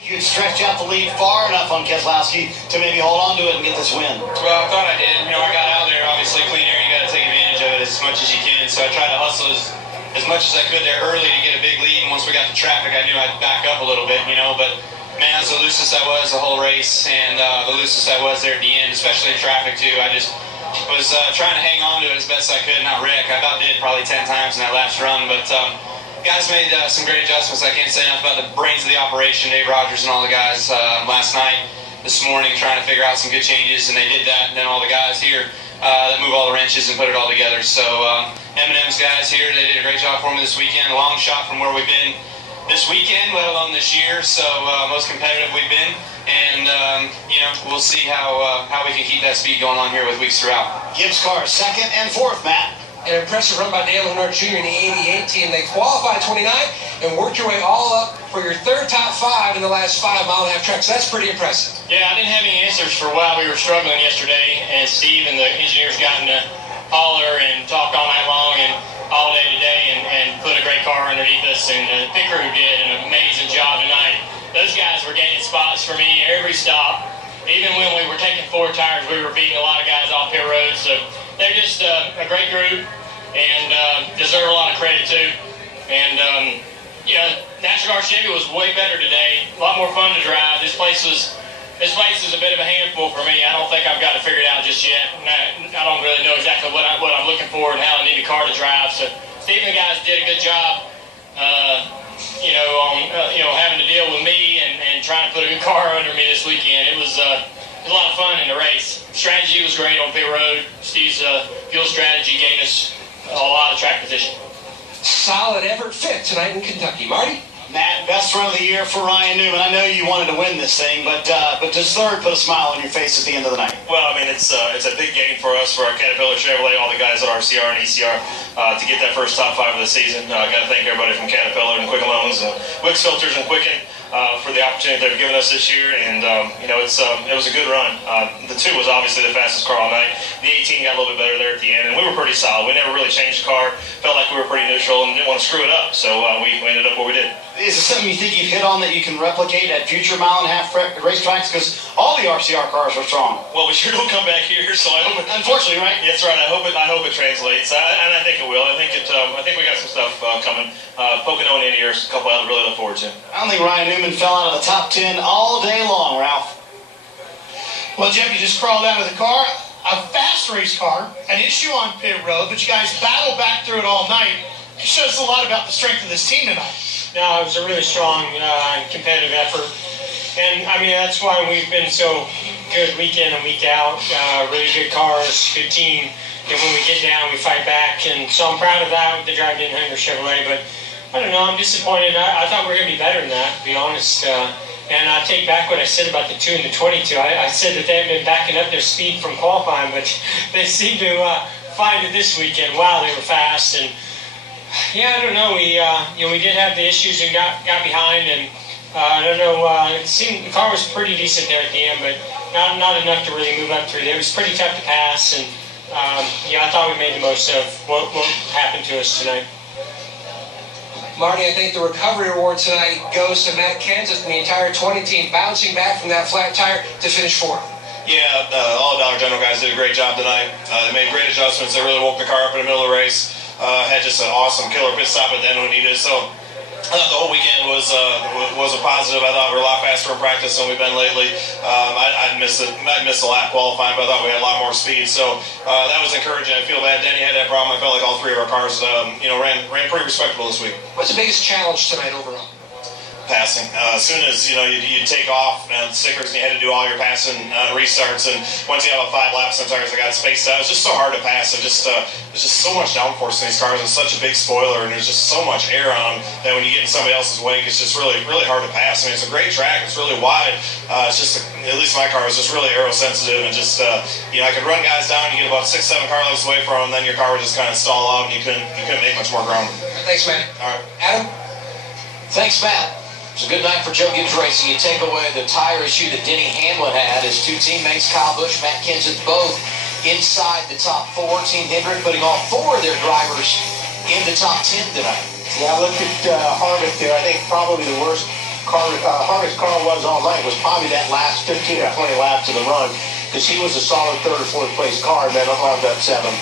You'd stretch out the lead far enough on Keselowski to maybe hold on to it and get this win. Well, I thought I did. You know, I got out there, obviously, clean air, you got to take advantage of it as much as you can. So I tried to hustle as much as I could there early to get a big lead. And once we got to traffic, I knew I'd back up a little bit, you know. But, man, that's the loosest I was the whole race, and the loosest I was there at the end, especially in traffic, too. I just was trying to hang on to it as best I could, not wreck. I about did probably 10 times in that last run, but guys made some great adjustments. I can't say enough about the brains of the operation, Dave Rogers and all the guys last night, this morning, trying to figure out some good changes, and they did that. And then all the guys here that move all the wrenches and put it all together. So M&M's guys here, they did a great job for me this weekend. A long shot from where we've been this weekend, let alone this year. So most competitive we've been. And, you know, we'll see how we can keep that speed going on here with weeks throughout. Gibbs car second and fourth, Matt. An impressive run by Dale Earnhardt Jr. in the 88 team. They qualified 29 and worked your way all up for your third top 5 in the last 5.5-mile track. So that's pretty impressive. Yeah, I didn't have any answers for why we were struggling yesterday, and Steve and the engineers got to holler and talk all night long and all day today and put a great car underneath us, and the pit crew did an amazing job tonight. Those guys were gaining spots for me every stop. Even when we were taking 4 tires, we were beating a lot of guys off pit road. So they're just a great group and deserve a lot of credit too. And you know, National Guard Chevy was way better today. A lot more fun to drive. This place is a bit of a handful for me. I don't think I've got it figured out just yet. I don't really know exactly what I'm looking for and how I need a car to drive. So Steve and the guys did a good job. Having to deal with me and trying to put a good car under me this weekend. It was a lot of fun in the race. Strategy was great on pit road. Steve's fuel strategy gave us a lot of track position. Solid effort, fifth tonight in Kentucky. Marty? Matt, best run of the year for Ryan Newman. I know you wanted to win this thing, but does third put a smile on your face at the end of the night? Well, I mean, it's a big game for us, for our Caterpillar Chevrolet, all the guys at RCR and ECR, to get that first top 5 of the season. Got to thank everybody from Caterpillar and Quicken Loans and Wix Filters and Quicken for the opportunity they've given us this year. And it was a good run. The 2 was obviously the fastest car all night. The 18 got a little bit better there at the end, and we were pretty solid. We never really changed the car. Felt like we were pretty neutral and didn't want to screw it up. So we ended up where we did. Is it something you think you've hit on that you can replicate at future mile-and-a-half racetracks? Because all the RCR cars are strong. Well, we sure don't come back here, so I hope it. Unfortunately, right? That's right. I hope it translates, and I think it will. I think we got some stuff coming. Pocono and Indy are a couple I really look forward to. I don't think Ryan Newman fell out of the top 10 all day long, Ralph. Well, Jeff, you just crawled out of the car. A fast race car, an issue on pit road, but you guys battled back through it all night. It shows a lot about the strength of this team tonight. No, it was a really strong competitive effort. And, I mean, that's why we've been so good week in and week out. Really good cars, good team. And when we get down, we fight back. And so I'm proud of that with the Drive-In Hunger Chevrolet. But, I don't know, I'm disappointed. I thought we were going to be better than that, to be honest. And I take back what I said about the 2 and the 22. I said that they had been backing up their speed from qualifying, but they seem to find it this weekend. Wow, they were fast. And yeah, I don't know. We did have the issues and got behind, and I don't know. It seemed the car was pretty decent there at the end, but not enough to really move up through there. It was pretty tough to pass, and I thought we made the most of what happened to us tonight. Marty, I think the recovery award tonight goes to Matt Kenseth and the entire 20 team, bouncing back from that flat tire to finish 4th. Yeah, all the Dollar General guys did a great job tonight. They made great adjustments. They really woke the car up in the middle of the race. Had just an awesome killer pit stop at the end when needed. So I thought the whole weekend was a positive. I thought we were a lot faster in practice than we've been lately. I missed the lap qualifying, but I thought we had a lot more speed. So that was encouraging. I feel bad Denny had that problem. I felt like all 3 of our cars ran pretty respectable this week. What's the biggest challenge tonight overall? Passing. As soon as you take off stickers and you had to do all your passing restarts, and once you have a 5 laps, sometimes I got spaced out. It's just so hard to pass. There's just so much downforce in these cars. It's such a big spoiler, and there's just so much air on them that when you get in somebody else's wake, it's just really hard to pass. I mean, it's a great track. It's really wide. It's just at least my car is just really aero sensitive, and just I could run guys down. You get about 6-7 car lengths away from them, then your car would just kind of stall out, and you couldn't make much more ground. Thanks, Matt. All right, Adam. Thanks, Matt. It was a good night for Joe Gibbs Racing. You take away the tire issue that Denny Hamlin had. His 2 teammates, Kyle Busch, Matt Kenseth, both inside the top 4. Team Hendrick putting all 4 of their drivers in the top 10 tonight. Yeah, I looked at Harvick there. I think probably the worst Harvick's car was all night was probably that last 15 or 20 laps of the run, because he was a solid third or fourth place car, and then wound up 7th.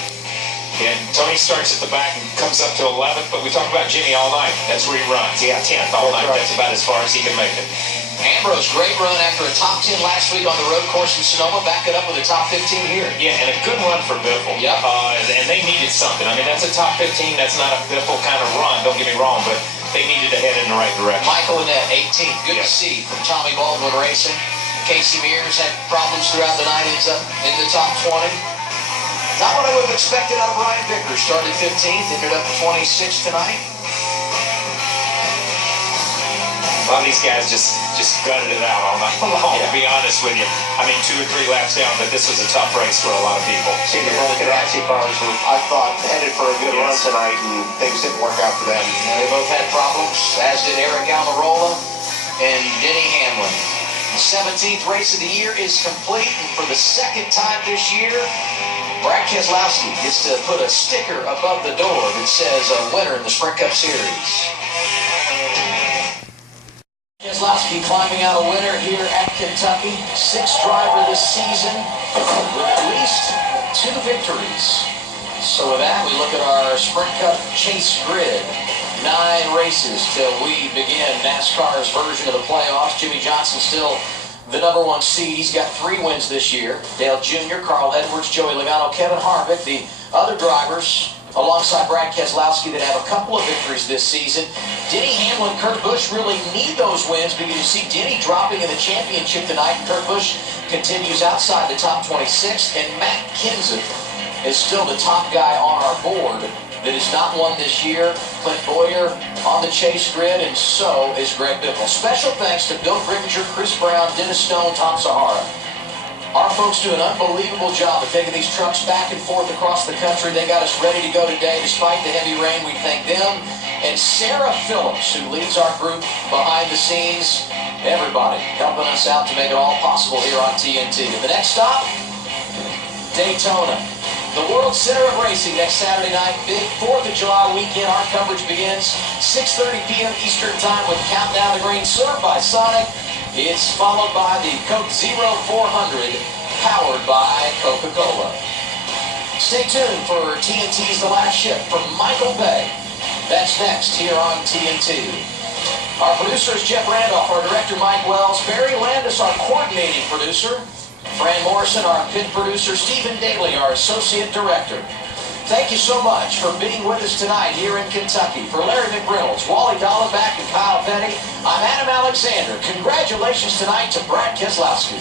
Yeah, Tony starts at the back and comes up to 11th, but we talk about Jimmy all night. That's where he runs. Yeah, 10th all night. Right. That's about as far as he can make it. Ambrose, great run after a top 10 last week on the road course in Sonoma. Back it up with a top 15 here. Yeah, and a good run for Biffle. Yep. And they needed something. I mean, that's a top 15. That's not a Biffle kind of run. Don't get me wrong, but they needed to head in the right direction. Michael Annette, 18th. Good to see from Tommy Baldwin Racing. Casey Mears had problems throughout the night. Ends up in the top 20. Not what I would have expected out of Ryan Vickers. Started 15th, ended up 26th tonight. A lot of these guys just gutted it out all night long, to be honest with you. I mean, 2 or 3 laps down, but this was a tough race for a lot of people. See, the Ganassi cars were, I thought, headed for a good run tonight, and things didn't work out for them. They both had problems, as did Eric Almirola and Denny Hamlin. The 17th race of the year is complete, and for the second time this year, Brad Keselowski gets to put a sticker above the door that says winner in the Sprint Cup Series. Keselowski climbing out a winner here at Kentucky. 6th driver this season with at least 2 victories. So with that, we look at our Sprint Cup chase grid. 9 races till we begin NASCAR's version of the playoffs. Jimmy Johnson still the #1 seed. He's got 3 wins this year. Dale Jr., Carl Edwards, Joey Logano, Kevin Harvick, the other drivers alongside Brad Keselowski that have a couple of victories this season. Denny Hamlin, Kurt Busch really need those wins, because you see Denny dropping in the championship tonight, and Kurt Busch continues outside the top 26, and Matt Kenseth is still the top guy on our board that has not won this year. Clint Boyer on the chase grid, and so is Greg Biffle. Special thanks to Bill Griffinger, Chris Brown, Dennis Stone, Tom Sahara. Our folks do an unbelievable job of taking these trucks back and forth across the country. They got us ready to go today despite the heavy rain. We thank them. And Sarah Phillips, who leads our group behind the scenes. Everybody helping us out to make it all possible here on TNT. The next stop, Daytona. The World Center of Racing next Saturday night. Big 4th of July weekend. Our coverage begins 6:30 p.m. Eastern Time with Countdown to Green, served by Sonic. It's followed by the Coke Zero 400, powered by Coca-Cola. Stay tuned for TNT's The Last Ship from Michael Bay. That's next here on TNT. Our producer is Jeff Randolph, our director Mike Wells, Barry Landis, our coordinating producer, Fran Morrison, our pit producer, Stephen Daly, our associate director. Thank you so much for being with us tonight here in Kentucky. For Larry McReynolds, Wally Dollenbach, and Kyle Petty, I'm Adam Alexander. Congratulations tonight to Brad Keselowski.